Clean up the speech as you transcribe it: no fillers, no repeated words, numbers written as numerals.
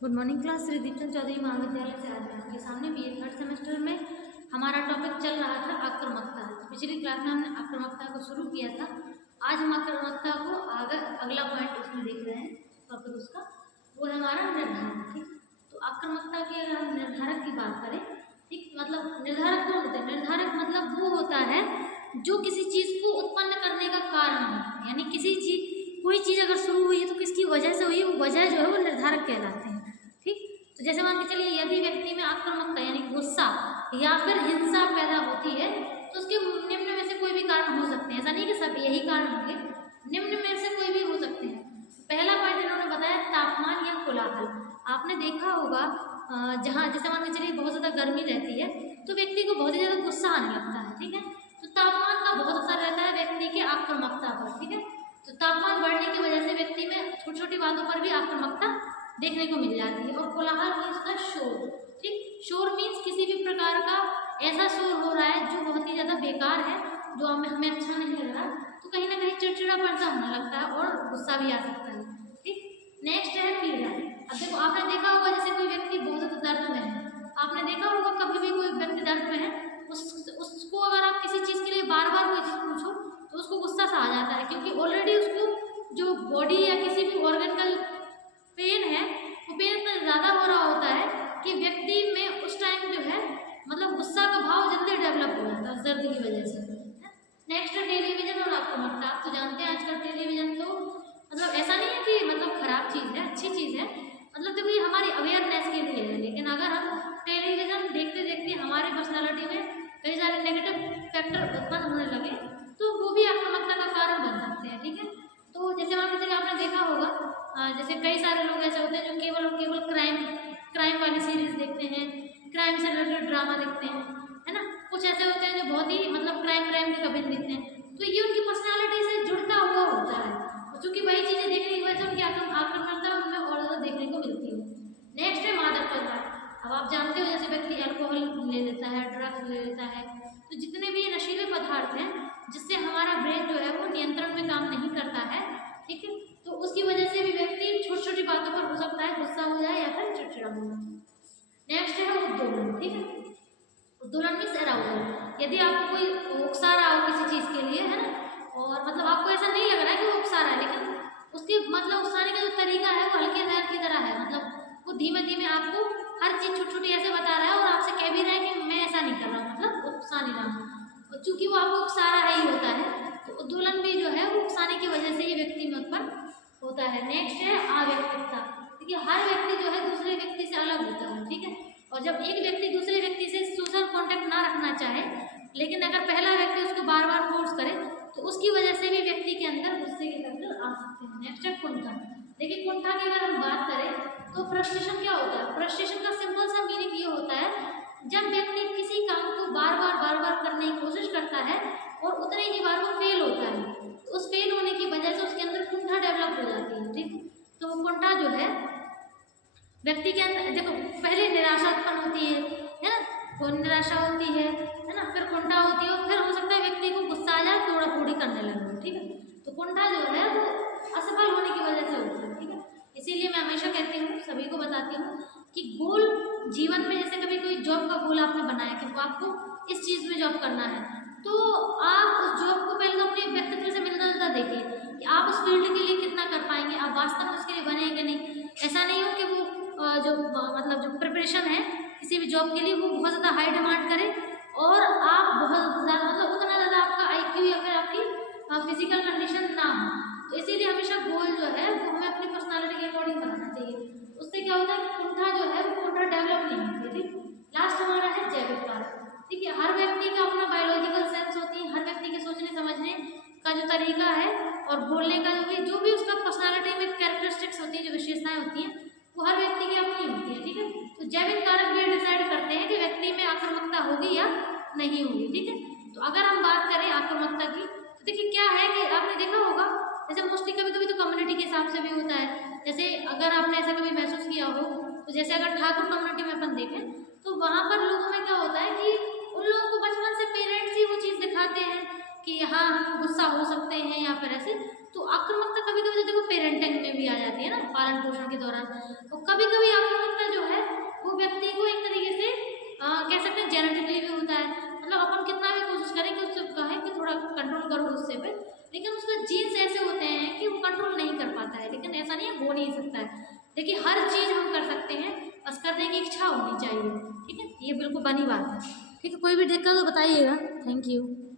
Good morning class. Shri Deepchand Chaudhary Mahavidyalaya से आज मैं आपके सामने बीए थर्ड सेमेस्टर में हमारा टॉपिक चल रहा था आक्रामकता। पिछली क्लास में हमने आक्रामकता को शुरू किया था। आज हम आक्रामकता को अगला पॉइंट उसमें देख रहे हैं टॉपिक उसका, वो है हमारा निर्धारक। ठीक, तो आक्रामकता के अगर हम निर्धारक की बात करें, ठीक, मतलब निर्धारक कौन होते हैं? निर्धारक मतलब वो होता है जो किसी चीज़ को उत्पन्न करने का कारण है, यानी किसी चीज कोई चीज़ अगर शुरू हुई है तो किसकी वजह से हुई है, वो वजह जो है वो निर्धारक कहलाते हैं। ठीक, तो जैसे मान के चलिए यदि व्यक्ति में आक्रामकता यानी गुस्सा या फिर हिंसा पैदा होती है तो उसके निम्न में से कोई भी कारण हो सकते हैं। ऐसा नहीं कि सब यही कारण होंगे, निम्न में से कोई भी हो सकते हैं। पहला पॉइंट इन्होंने बताया तापमान या कोलाहल। आपने देखा होगा जहाँ जैसे मान के चलिए बहुत ज़्यादा गर्मी रहती है तो व्यक्ति को बहुत ही ज़्यादा गुस्सा आने लगता है। ठीक है, तो तापमान का बहुत असर रहता है व्यक्ति के आक्रामकता पर। ठीक है, तो तापमान बढ़ने की वजह से व्यक्ति में छोटी छोटी बातों पर भी आक्रामकता देखने को मिल जाती है। और कोलाहल मीन्स का शोर। ठीक, शोर मीन्स किसी भी प्रकार का ऐसा शोर हो रहा है जो बहुत ही ज़्यादा बेकार है, जो हमें अच्छा नहीं लग रहा, तो कहीं ना कहीं चिड़चिड़ापन सा होने लगता है और गुस्सा भी आ सकता है। ठीक, नेक्स्ट है पीड़ा। अब देखो आपने देखा होगा जैसे कोई व्यक्ति बहुत ज़्यादा दर्द में है, आपने देखा होगा कभी भी कोई व्यक्ति दर्द में है उसको अगर आप किसी चीज़ के लिए बार बार कोई चीज़ पूछो तो उसको गुस्सा सा आ जाता है, क्योंकि ऑलरेडी उसको जो बॉडी या किसी भी ऑर्गन का पेन है वो पेन इतना ज़्यादा हो रहा होता है कि व्यक्ति में उस टाइम जो है मतलब गुस्सा का भाव जल्दी डेवलप हो जाता है दर्द की वजह से। नेक्स्ट है टेलीविजन और आक्रामकता। आप तो जानते हैं आजकल टेलीविजन तो मतलब ऐसा नहीं है कि मतलब खराब चीज़ है, अच्छी चीज़ है, मतलब देखो ये हमारी अवेयरनेस के लिए है। लेकिन अगर हम टेलीविज़न देखते देखते हमारे पर्सनालिटी में कई सारे नेगेटिव फैक्टर उत्पन्न होने लगे तो वो भी आक्रामकता का कारण बन सकते हैं। ठीक है, तो जैसे मान लीजिए आपने देखा होगा जैसे कई सारे लोग ऐसे होते हैं जो केवल क्राइम वाली सीरीज देखते हैं, क्राइम से रिलेटेड ड्रामा देखते हैं, है ना। कुछ ऐसे होते हैं जो बहुत ही मतलब क्राइम के कभी देखते हैं, तो ये उनकी पर्सनालिटी से जुड़ता हुआ होता है। और चूंकि वही चीज़ें देखने की वजह से उनकी आक्रामकता उनमें और ज़्यादा देखने को मिलती है। नेक्स्ट है मादक पदार्थ। अब आप जानते हो जैसे व्यक्ति अल्कोहल ले लेता है, ड्रग्स ले लेता है, तो जितने भी नशीले पदार्थ हैं जिससे हमारा ब्रेन जो है वो नियंत्रण में काम नहीं करता है, ठीक है, तो उसकी वजह से भी व्यक्ति छोटी छोटी बातों पर हो सकता है गुस्सा हो जाए या फिर चिड़चिड़ा हो जाए। नेक्स्ट है उद्दोलन। ठीक है, उद्दोलन मीन्स अराउजल। यदि आपको कोई उकसा रहा हो किसी चीज़ के लिए, है ना, और मतलब आपको ऐसा नहीं लग रहा है कि वो उकसा रहा है, लेकिन उसके मतलब उकसाने का जो तरीका है वो हल्के जहर की तरह है, मतलब वो धीमे धीमे आपको हर चीज़ छोटी छोटी ऐसे बता रहा है और आपसे कह भी रहा है कि मैं ऐसा नहीं कर रहा हूँ, मतलब उकसा नहीं रहा हूँ, और चूंकि वो आपको उकसा रहा ही होता है तो उद्दोलन भी जो है वो उकसाने की वजह से ही व्यक्ति में उत्पन्न होता है। नेक्स्ट है आव्यक्तिकता। देखिए हर व्यक्ति जो है दूसरे व्यक्ति से अलग होता है। ठीक है, और जब एक व्यक्ति दूसरे व्यक्ति से सोशल कांटेक्ट ना रखना चाहे लेकिन अगर पहला व्यक्ति उसको बार बार फोर्स करे तो उसकी वजह से भी व्यक्ति के अंदर गुस्से के फैक्टर आ सकते हैं। नेक्स्ट है कुंठा। देखिए कुंठा की अगर हम बात करें तो फ्रस्ट्रेशन क्या होता है? फ्रस्ट्रेशन का सिंपल सा मीनिंग ये होता है जब व्यक्ति किसी काम को बार बार करने की कोशिश करता है और उतने ही बार वो फेल होता है, तो उस फेल होने की वजह से उसके अंदर कुंठा डेवलप हो जाती है। ठीक, तो वो कुंठा जो है व्यक्ति के अंदर, देखो पहले निराशा उत्पन्न होती है ना, वो निराशा होती है ना, फिर कुंठा होती है और फिर हो सकता है व्यक्ति को गुस्सा आ जाए, थोड़ा थोड़ी करने लगे। ठीक है, तो कुंठा जो है वो असफल होने की वजह से होता है। ठीक है, इसीलिए मैं हमेशा कहती हूँ, सभी को बताती हूँ कि गोल जीवन में, जैसे कभी कोई जॉब का गोल आपने बनाया कि आपको इस चीज़ में जॉब करना है, तो आप उस जॉब को पहले तो अपने व्यक्तित्व से मिलता जुलता देखिए कि आप उस फील्ड के लिए कितना कर पाएंगे, आप वास्तव में उसके लिए बनेंगे नहीं। ऐसा नहीं हो कि वो जो मतलब जो प्रिपरेशन है किसी भी जॉब के लिए वो बहुत ज़्यादा हाई डिमांड करे और आप बहुत ज़्यादा मतलब उतना ज़्यादा आपका IQ या फिर आपकी फिजिकल कंडीशन ना हो। तो इसीलिए हमेशा गोल जो है वो हमें अपनी पर्सनालिटी के अकॉर्डिंग बनाना चाहिए। उससे क्या होता है कि कुंठा जो है वो कुंठा डेवलप नहीं होती है। ठीक, लास्ट हमारा है जैविक कारक। ठीक है, हर व्यक्ति का अपना बायोलॉजिकल सेंस होती है, हर व्यक्ति के सोचने समझने का जो तरीका है और बोलने का जो भी उसका पर्सनालिटी में कैरेक्टरिस्टिक्स होती है, जो विशेषताएं होती हैं, वो हर व्यक्ति की अपनी होती है। ठीक है, तो जैविक कारक ये डिसाइड करते हैं कि व्यक्ति में आक्रामकता होगी या नहीं होगी। ठीक है, तो अगर हम बात करें आक्रामकता की तो देखिए क्या है कि आपने देखा होगा जैसे मोस्टली कभी कभी तो कम्युनिटी के हिसाब से भी होता है। जैसे अगर आपने ऐसा कभी महसूस किया हो तो जैसे अगर ठाकुर कम्युनिटी में अपन देखें तो वहाँ पर लोगों में क्या होता है कि उन लोगों को बचपन से पेरेंट्स ही वो चीज़ दिखाते हैं कि हाँ हम गुस्सा हो सकते हैं या फिर ऐसे, तो आक्रामकता कभी कभी तो देखो पेरेंटिंग में भी आ जाती है ना, पालन पोषण के दौरान, और कभी कभी देखिए हर चीज़ हम कर सकते हैं, बस करने की इच्छा होनी चाहिए। ठीक है, ये बिल्कुल बनी बात है। ठीक है, कोई भी दिक्कत हो बताइएगा। Thank you.